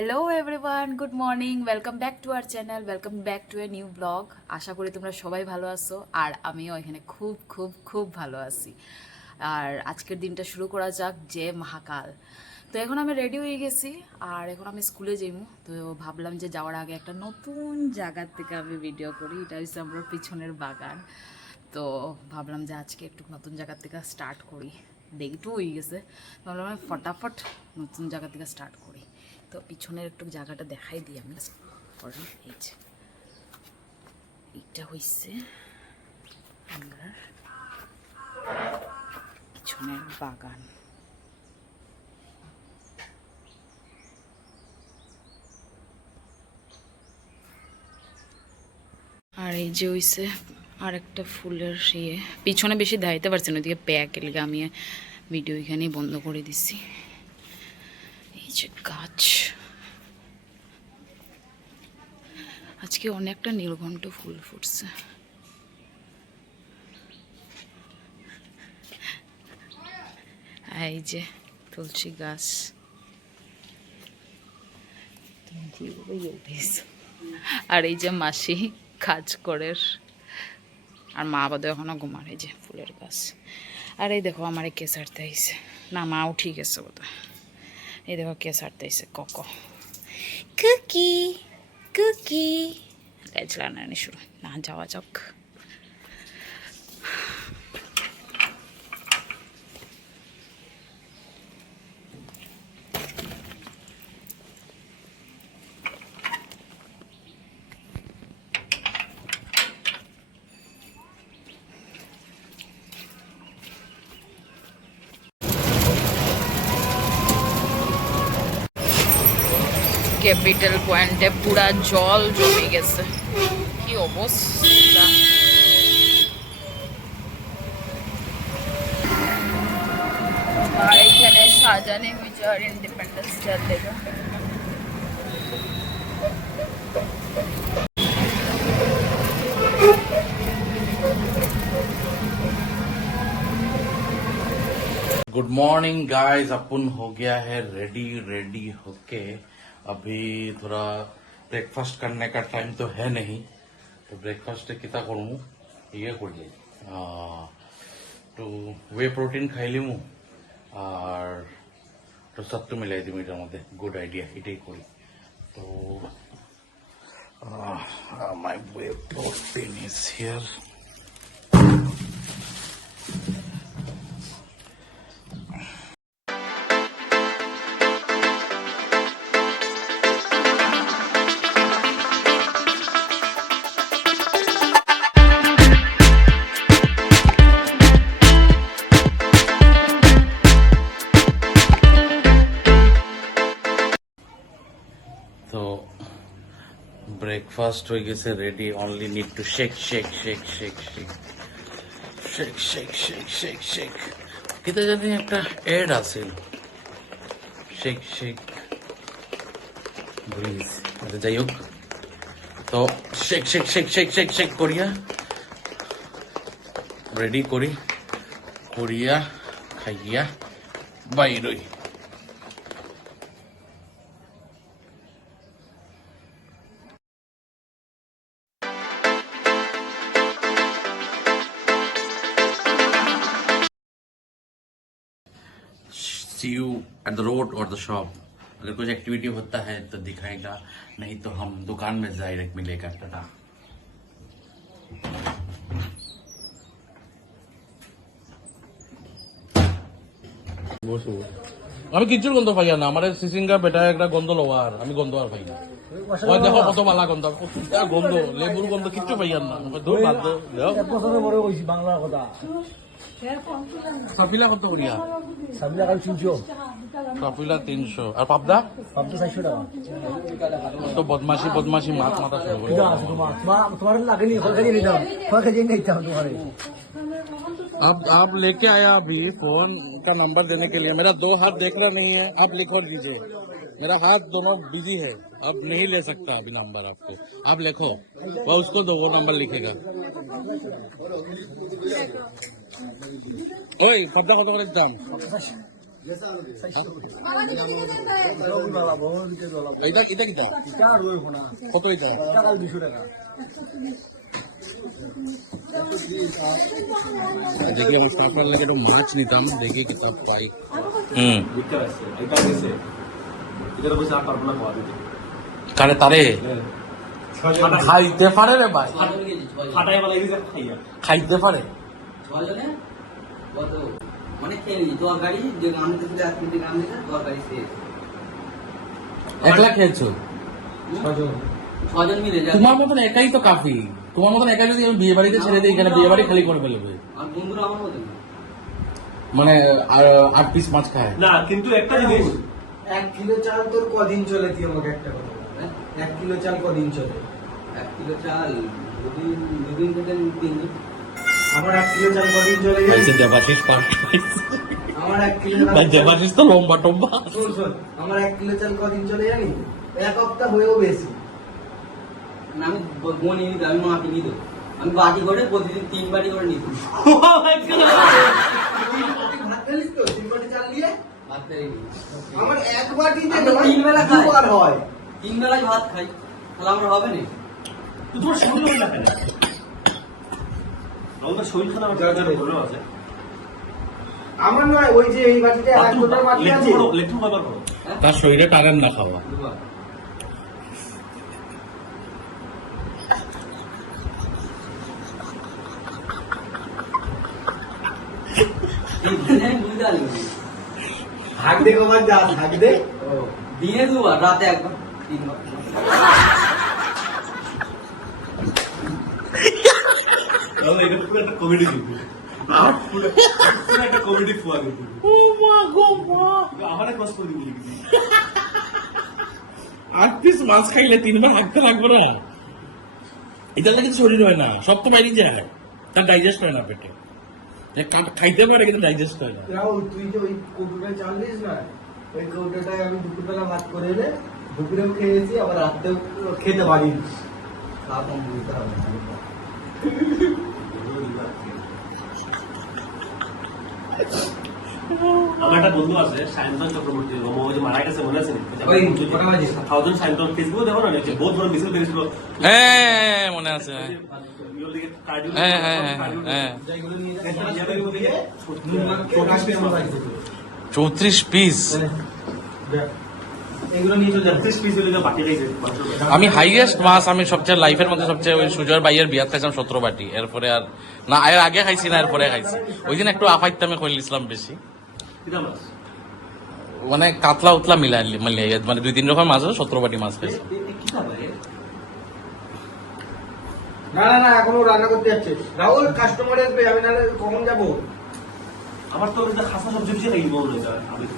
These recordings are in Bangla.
Hello everyone, good morning, welcome back to our channel, welcome back to a new blog. আশা করি তোমরা সবাই ভালো আছো, আর আমিও এখানে খুব খুব খুব ভালো আছি। আর আজকের দিনটা শুরু করা যাক, যে মহাকাল। তো এখন আমি রেডি হয়ে গেছি, আর এখন আমি স্কুলে যাইমু। তো ভাবলাম যে যাওয়ার আগে একটা নতুন জায়গার থেকে আমি ভিডিও করি। এটা হচ্ছে আমার পিছনের বাগান। তো ভাবলাম যে আজকে একটু নতুন জায়গার থেকে স্টার্ট করি। দেরিটু হয়ে গেছে, ভাবলাম আমি ফটাফট নতুন জায়গা থেকে স্টার্ট করি। তো পিছনের একটু জায়গাটা দেখাই দিই আমি। এই যে এইটা হইছে আমরা পিছনের বাগান। আর এই যে হইছে আর একটা ফুলের ইয়ে, পিছনে বেশি দাঁড়াইতে পারছি না, ওইদিকে প্যাক এলাকা আমি ভিডিও এখানেই বন্ধ করে দিছি। এই যে গাছ, আজকে অনেকটা নীলকণ্ঠ ফুল ফুটছে। এই যে তুলসী গাছ, আর এই যে মাসি কাজ করে, আর মা বাদে এখনো ঘুমার। এই যে ফুলের গাছ, আর এই দেখো আমার কে সারতে আইসে, না মা উঠি গেছে বোধ। এই দেখো কে সারতে আইসে, কক কুকি কুকি। লেজলানি শুরু না, যাওয়া যাক। ক্যাপিটাল পয়েন্টে পুরা জল জমে গেছে, কি অবস্থা। আর এখানে সাজানি হয়েছে আর ইন্ডিপেন্ডেন্স ডে লেগে। गुड मॉर्निंग गाइस, अपन हो गया है रेडी होके। अभी थोड़ा ब्रेकफास्ट करने का टाइम तो है नहीं, तो ब्रेकफास्ट कितना करूँ ये कर तो वे प्रोटीन खाई लिमु और तो सत्तू मिलाई दी मीटर मध्य। गुड आइडिया, এটাই করি। তো my whey protein is here. तो ब्रेकफास्ट हो गए से ready, only need to shake shake shake shake shake shake shake shake shake shake कितना जानी एक एड आसिल शेक शेक ब्रीज अच्छा যাই হোক। তো shake shake shake shake shake shake করিয়া রেডি করি করিয়া খাইয়া বাইরই। See you at the road or the shop। अगर कुछ एक्टिविटी होता है तो दिखाएगा, नहीं तो हम दुकान में डायरेक्ट मिलेगा। टाटा। আমি কিচ্ছুর গন্ধ পাই না, আমার সিসিঙ্গা বেটা একটা গন্ধ লওয়ার, আমি গন্ধ আর পাই না। ওই দেখো কত বালা গন্ধ, গন্ধ লেবুর গন্ধ কিচ্ছু পাই না। দূর বাদ দাও, এক বছরের পরে কইছি বাংলা কথা। সাফিলা কত করিয়া? সাফিলা কাল 300। সাফিলা 300 আর পাবদা? পাবদা 400 টাকা। তো বদমাশি বদমাশি মাছ মাথা শুরু করে। তোমার লাগেনি, খলখাজি নিতাম, খলখাজি নিতাম তোমারে। आप लेके आया अभी फोन का नंबर देने के लिए। मेरा 2 हाथ देख रहा नहीं है, आप लिखो दीजिए। मेरा हाथ दोनों बिजी है, अब नहीं ले सकता अभी नंबर आपको। आप लिखो, वो उसको दो, वो नंबर लिखेगा। ওই পদ্মা কত করে দাম? এটা এটা কিটা কত এটা দেখি আমি আপনার লাগে একটু মাছ নিতাম দেখি কিতাব পাই কারে তারে খাইতে পারে রে ভাই খাইতে পারে একলা খেয়েছো তোমার মতন একাই তো কাফি তোমার মতন একাই যদি আমি বিয়ে বাড়িতে ছেড়ে দিই এখানে বিয়ে বাড়ি খালি করে ফেলবে মানে 8 পিস মাছ খায় না কিন্তু একটা জিনিস 1 কিলো চাল তোর কদিন চলে তুই আমাকে একটা কথা বল 1 কিলো চাল কদিন চলে 1 কিলো চাল দুদিন থেকে 3 দিন আমার 1 কিলো চাল কদিন চলে ऐसे देवाशीष पार আমার 1 কিলো भाई देवाशीष तो लंबा टम्बा শোন আমার 1 কিলো চাল কদিন চলে জানি এক সপ্তাহ হয়েও বেশি না আমি বনি নিতে আমি মাপি নিত আমি বাটি করে প্রতিদিন 3 বাটি করে নিত ভাত ফেলিস তো 3 বাটি চাল নিয়ে ভাত খাই আমার এক বাটিতে আমি তো 3 বেলা খাই দুবার হয় 3 বেলায় ভাত খাই তাহলে আমার হবে না তোমার শরীর হয়ে থাকে না আমাদের শরীর খানা আমার প্রবলেম আছে আমার নয় ওই যে এই বাটিতে এক লোটার বাটি আছে লেটু ব্যবহার করো তার শরীরে টাকার না খাওয়া ভাগ দে কবার যা ভাগ দে দিনে 2 বার রাতে একবার 3 বার তাহলে এটা পুরো একটা কমেডি কিন্তু পুরো একটা কমেডি ফুয়া কিন্তু ও মা গো মা আমার ক্রস করে দিবি 8 পিস মাছ খাইলে 3 বার হাঁকতে লাগবে না এটা লাগে শরীর হয় না সব তো বাইরে যায় তার ডাইজেস্ট হয় না পেটে খাইতে পারে কিন্তু ডাইজেস্ট হয় না রাহুল তুই যে ওই কৌটোটায় চাল দিস না ওই কৌটোটায় আমি দুপুরবেলা ভাত করে এলে দুপুরেও খেয়েছি আবার রাত্রেও খেতে পারি খাওয়া কম দিতে হবে আমার একটা বন্ধু আছে সায়ন্তন চক্রবর্তী ও যে মারা গেছে মনে আছে ওই কটা বাজে? থাউজেন্ড সায়ন্তন ফেসবুকে দেখো না যে বহুত বড় মিছিল দেখেছিল হ্যাঁ মনে আছে ইওর দিকে কার্ডিও হ্যাঁ হ্যাঁ হ্যাঁ যেগুলো নিয়ে যাচ্ছে 34 পিস এগুলো নিয়ে চলে যাচ্ছে 30 পিস হলে বাকি খাইছে আমি হাইয়েস্ট মাছ আমি সবচেয়ে লাইফের মধ্যে সবচেয়ে ওই সুজয়ের ভাইয়ের বিয়াত খাইছিলাম 17 বাটি এরপরে আর না এর আগে খাইছি না এরপরে খাইছি ওই দিন একটু আফাইতামে কইল ইসলাম বেশি কিটা মাছ মানে কাতলা উতলা মিলাই মানে 2-3 রকম মাছ আছে 17 বাটি মাছ খাইছি কিটা ভাই না না না এখনো রান্না করতে যাচ্ছে রাহুল কাস্টমার আসবে আমি নাহলে কখন যাবো আমার তো ওটা খাসা সবজি বেশি খাই বল এটা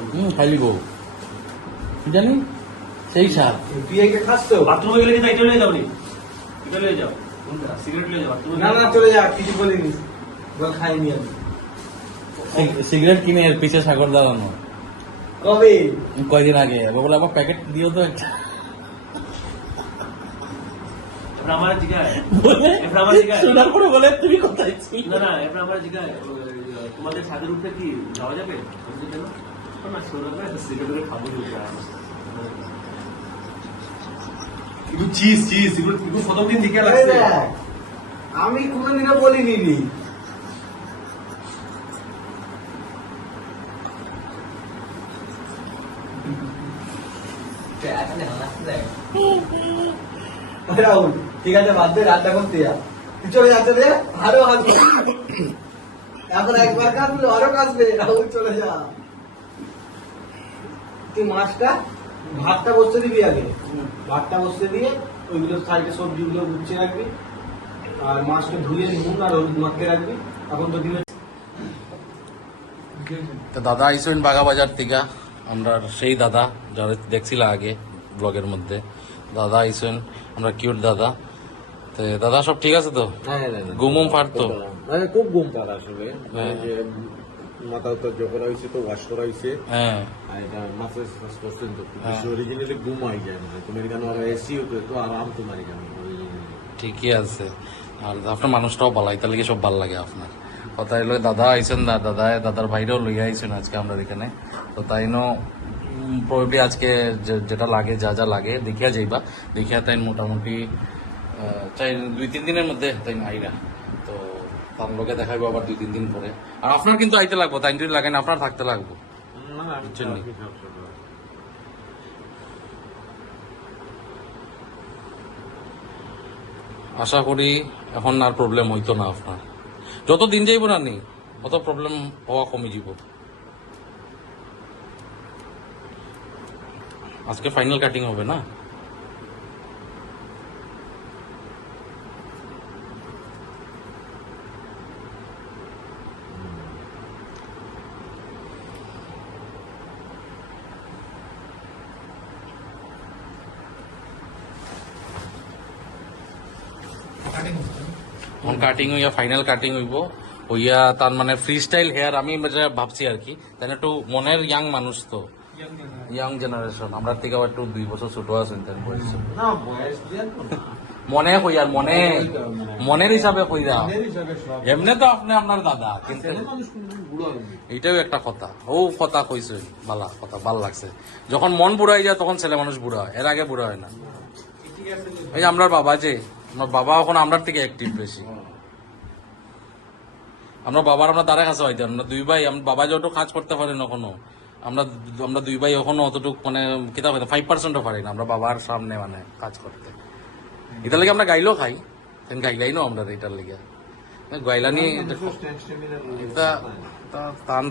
আমি খাইলি গো কি জানি সেই সার তুই এইটা খাস তো বাথরুমে গেলে কি এটা লয়ে যাও নি এটা লয়ে যাও কোনটা সিগারেট লয়ে যাও বাথরুমে না না চলে যা কিছু বলিনি বল খাইনি আমি সিগারেট কিনে এর পিছে সাগর দাঁড়ানো কবে কয়দিন আগে বলে আমার প্যাকেট দিও তো একটা এবার আমার জিগায় বলে এবার আমার জিগায় শোনার পরে বলে তুমি কোথায় ছিল না না এবার আমার জিগায় তোমাদের ছাদের উপরে কি যাওয়া যাবে আমি কেন না শোনা না সিগারেট খাবো কিন্তু চিজ চিজ এগুলো কিন্তু প্রথম দিন দিকে এই লাগছে দেখ, আমি কোনোদিনও বলিনি নি রাহুল ঠিক আছে বাদ দে রান্না করতে যা তুই চলে যাচ্ছে রে আরো হাসবে এখন একবার কাঁদবে আরো কাঁদবে রাহুল চলে যা তুই মাছটা ভাতটা বসতে দিবি আগে ভাতটা বসতে দিয়ে ওইগুলো সাইডে সবজিগুলো গুছিয়ে রাখবি আর মাছটা ধুয়ে নুন আর হলুদ মাখিয়ে রাখবি এখন তো দিনে তো দাদা আইসেন বাগাবাজার থেকে আমরা সেই দাদা যারা দেখছিল আগে ব্লগের মধ্যে দাদা আইসেন আমরা কিউট দাদা তো দাদা সব ঠিক আছে তো ঘুমুম পারতো খুব ঘুম পার আসলে হ্যাঁ। যে মাথা তো যখন হয়েছে তো ওয়াশ করা হয়েছে হ্যাঁ আর এটা মাছের শ্বাস করছেন তো হ্যাঁ। অরিজিনালি ঘুম আই যায় না তোমার এখানে এসি হতো তো আরাম তোমার এখানে ঠিকই আছে আর আপনার মানুষটাও ভালো তাহলে কি সব ভালো লাগে আপনার কথা হলো দাদা আইছেন না, দাদার ভাইরাও লইয়া আইছেন আজকে আমরা এখানে। তো তাই প্রবাবলি আজকে যেটা লাগে যা যা লাগে দেখিয়া যাইবা, দেখিয়া তাই মোটামুটি চাই 2-3 দিনের মধ্যে তাই আইরা। তো তার লোকে দেখাইবো আবার 2-3 দিন পরে। আর আপনার কিন্তু আইতে লাগবো, তাই যদি লাগে না আপনার থাকতে লাগবো, বুঝছেন নি? আশা করি এখন আর প্রবলেম হইতো না আপনার। যত দিন যাইব না নি অত প্রবলেম হওয়া কমে যাব। আজকে ফাইনাল কাটিং হবে না? কাটিং হইয়া ফাইনাল কাটিং হইব হইয়া তার মানে ফ্রি স্টাইল হেয়ার। আমি যেটা ভাবছি আর কি, তাই একটু মনের ইয়াং মানুষ তো, ইয়াং জেনারেশন, আমরা থেকে আবার একটু 2 বছর ছোট আছেন তাই বয়স। না বয়স দিয়ে তো না। মনে কইয়ার মনের হিসাবে কইরা, এমনি তো আপনি আপনার দাদা, কিন্তু এইটাও একটা কথা। ও কথা কইছে, ভালো কথা, ভাল লাগছে। যখন মন বুড়াই যায় তখন ছেলে মানুষ বুড়া হয়, এর আগে বুড়া হয় না। এই আমরা বাবা যে, আমার বাবা এখন আমরার থেকে অ্যাক্টিভ বেশি। আমরা বাবার আমরা তারা কাছে হইতাম, আমরা 2 ভাই, আমরা বাবা যত কাজ করতে পারেন এখনো, আমরা 2 ভাই এখনো অতটুকু মানে কিতাব 5%ও পারি না আমরা বাবার সামনে মানে কাজ করতে। এটার লেগে আমরা গাইলেও খাই, গাইলাই নো আমরা এটার লেগে গাইলানি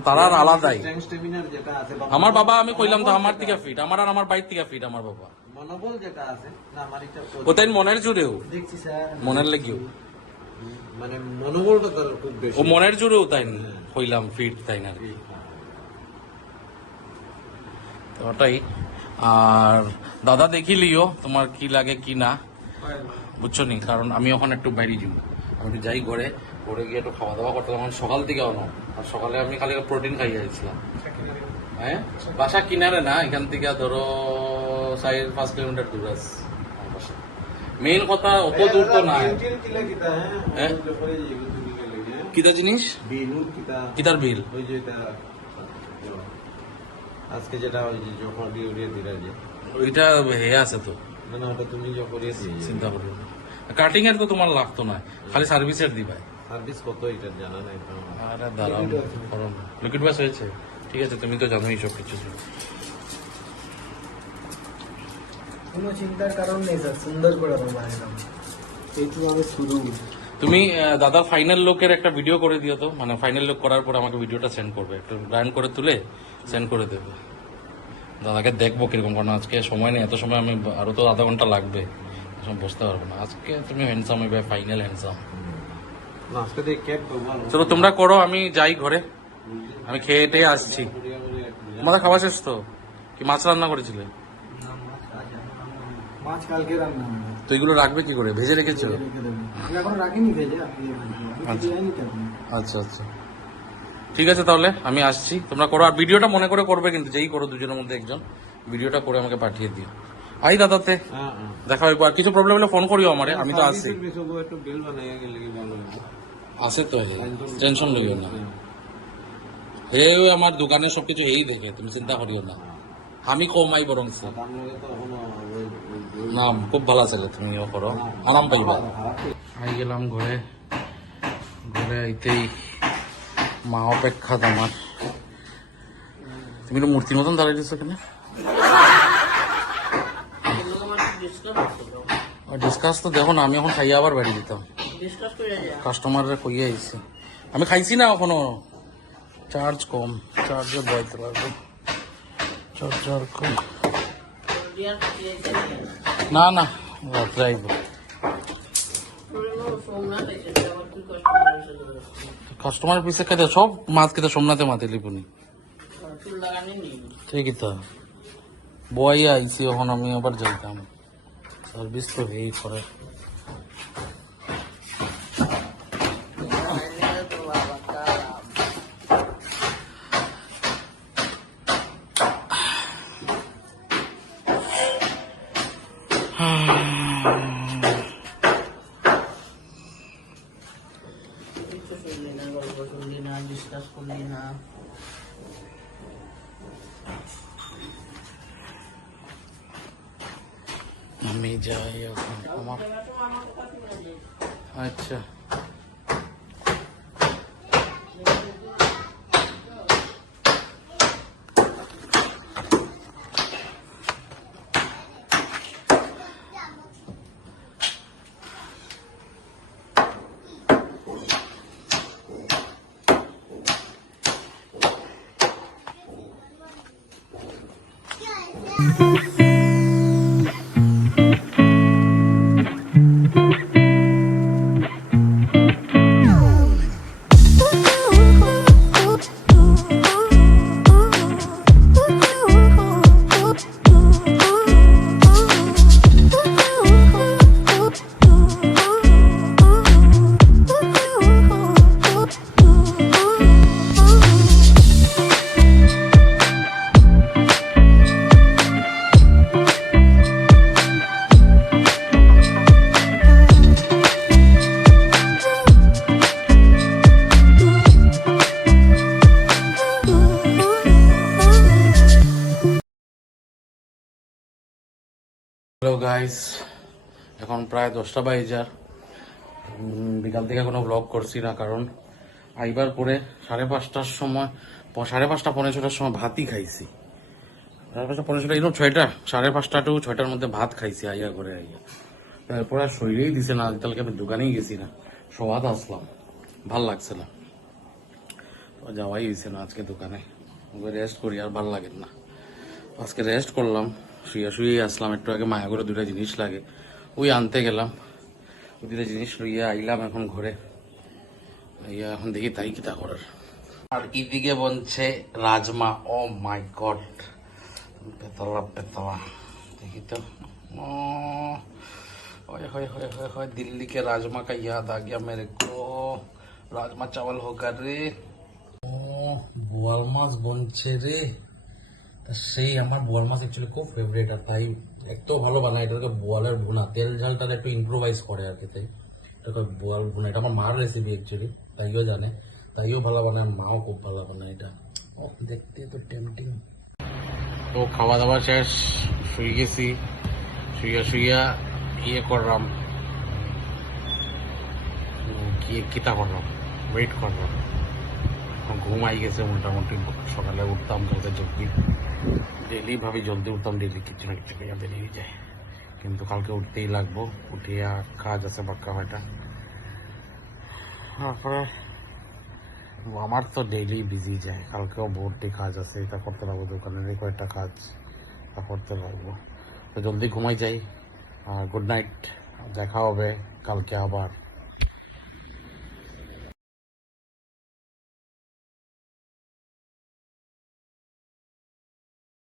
তারার আলাদাই। আমার বাবা, আমি কইলাম তো আমার থেকে ফিট, আমার আর আমার বাইর থেকে ফিট আমার বাবা। মনোবল যেটা আছে না আমার এটা ওটাই মনের জুড়েও, দেখছি স্যার, মনের লেগেও মানে মনোবলটা তার খুব বেশি। ও মনের জুড়েও তাই কইলাম ফিট, তাই না? ওটাই। আর দাদা দেখিলিও তোমার কি লাগে কি না, বুঝছো নি? কারণ আমি এখন একটু বাইরে যাব, আমি একটু যাই ঘরে গিয়ে একটু খাওয়া দাওয়া করতে। আমার সকাল থেকে অন, আর সকালে আমি খালি প্রোটিন খাইয়ে যাচ্ছিলাম। হ্যাঁ, বাসা কিনারে না, এখান থেকে ধরো 4-5 কিলোমিটার দূর আছে আমার বাসা। মেইন কথা অত দূর তো না। হ্যাঁ? কিতা জিনিস? কিতার বিল? ওই যে এটা আজকে যেটা ওই যে যখন ডিউরিয়ে দিলা যে ওইটা হে আছে তো, না না ওটা তুমি যখন করিয়েছি চিন্তা করো। কাটিং এর তো তোমার লাগতো না, খালি সার্ভিসের দিবাই। সার্ভিস কত এটা জানা নাই তো। আরে দাঁড়াও, লিকুইড বাস হয়েছে, ঠিক আছে, তুমি তো জানোই সব কিছু। কোনো চিন্তার কারণ নেই স্যার, সুন্দর করে বানাইলাম। এইটুকু আমি শুরু। তুমি দাদার ফাইনাল লুকের একটা ভিডিও করে দিও তো, মানে ফাইনাল লুক করার পর আমাকে ভিডিওটা সেন্ড করবে, একটু ব্র্যান্ড করে তুলে সেন্ড করে দেবে। দাদাকে দেখবো কিরকম, কারণ আজকে সময় নেই, এত সময় আমি আরো তো আধা ঘন্টা লাগবে, বসতে পারবো না। আজকে তুমি হ্যান্ডসাম হইবে, ফাইনাল হ্যান্ডসাম। না আজকে দেখ ক্যাপ করবো। চলো তোমরা করো, আমি যাই ঘরে, আমি খেয়ে টেয়ে আসছি। তোমাদের খাওয়া শেষ তো? কি মাছ রান্না করেছিলে? মাছ কালকে রান্না হবে। তো এগুলো রাখবে কি করে, ভেজে রেখেছো? আমি এখন রাখিনি ভেজে, আপনি দিয়াই নিতে আপনি। আচ্ছা আচ্ছা, ঠিক আছে, তাহলে আমি আসছি, তোমরা করো। আর ভিডিওটা মনে করে করবে কিন্তু, যেই করো দুজনের মধ্যে একজন ভিডিওটা করে আমাকে পাঠিয়ে দিও। আই দাদাতে হ্যাঁ হ্যাঁ দেখা হইব, আর কিছু প্রবলেম হলে ফোন করিও আমারে, আমি তো আছি। একটু বিল বানাইয়া গেলে কি ভালো হবে। আছে তো, টেনশন লইও না। হে আমার দোকানে সবকিছু হেই দেখে, তুমি চিন্তা করিও না, আমি কমাই বরং দাম লাগে তো এখনো না। খুব ভালো ছেলে, তুমি করো, আরাম পাইবা। আই গেলাম ঘরে, ঘরে আইতেই মা অপেক্ষা আমার। তুমি তো মূর্তির মতন দাঁড়িয়ে দিচ্ছ কেন? ডিসকাস তো দেখো না, আমি এখন খাইয়ে আবার বাড়ি দিতাম, কাস্টমাররা কইয়ে আইছি। আমি খাইছি না এখনো, চার্জ কম, চার্জে বইতে পারবো, চার্জার কম। না না, রাত্রে আইব। কাস্টমার পিছে খাইতে সব মাছ খেতে সোমনাথে মাতে লিপুনি, ঠিকই তো। বই আইছি এখন, আমি আবার যাইতাম, সার্ভিস তো এই করে। আমি যাই এখন আমার আচ্ছা হ্যালো গাইস, এখন প্রায় 10টা বাজে। বিকাল থেকে কোনো ব্লগ করছি না, কারণ আইবার পরে 5:30টার সময় 5:30 পৌনে 6টার সময় ভাতই খাইছি। 5:30 পৌনে 6টা এরকম 6টা 5:30 টু 6টার মধ্যে ভাত খাইছি আইয়া করে আইয়া। তারপরে আর শরীরেই দিছে না, কালকে আমি দোকানেই গেছি না, সবাত আসলাম, ভাল লাগছে না, তো যাওয়াই হয়েছে না আজকে দোকানে। রেস্ট করি, আর ভাল লাগে না। আজকে রেস্ট করলাম, শুয়ে আসলাম। একটু আগে মায়া করে 2টা জিনিস লাগে, ওই আনতে গেলাম, ওই 2টা জিনিস লইয়া আইলাম এখন ঘরে। আইয়া এখন দেখি তাই কিটা করার। আর এদিকে বলছে রাজমা। ও মাই গড, পেতলা পেতলা, দেখি তো। ओए दिल्ली के राजमा का याद आ गया मेरे को। राजमा चावल होगा रे। ও বোয়াল মাছ বনছে রে। তা সেই আমার বোয়াল মাছ অ্যাকচুয়ালি খুব ফেভারিট, আর তাই এত ভালো বানায় এটাকে বোয়ালের ভুনা। তেল ঝালটা একটু ইম্প্রোভাইজ করে আর কি, তাই এটাকে বোয়াল ভুনা। এটা আমার মার রেসিপি অ্যাকচুয়ালি, তাইও জানে, তাইও ভালো বানায়, আর মাও খুব ভালো বানায় এটা। ও দেখতে তো টেম্পটিং। তো খাওয়া দাওয়া শেষ, শুয়ে গেছি। শুইয়া ইয়ে করলাম, কিতা করলাম, ওয়েট করলাম। ঘুম আই গেছে মোটামুটি। সকালে উঠতাম কালকে জলদি, ডেলি ভাবি জলদি উঠতাম, ডেলি কিছু না কিছু খাইয়া বেরিয়ে যায়, কিন্তু কালকে উঠতেই লাগবো। উঠিয়া কাজ আছে বাক্কা হয়টা। তারপরে আমার তো ডেইলি বিজি যায়, কালকেও ভর্তি কাজ আছে, এটা করতে লাগবো, দোকানের কয়েকটা কাজ তা করতে লাগবো। তো জলদি ঘুমাই যাই। আর গুড নাইট, দেখা হবে কালকে আবার।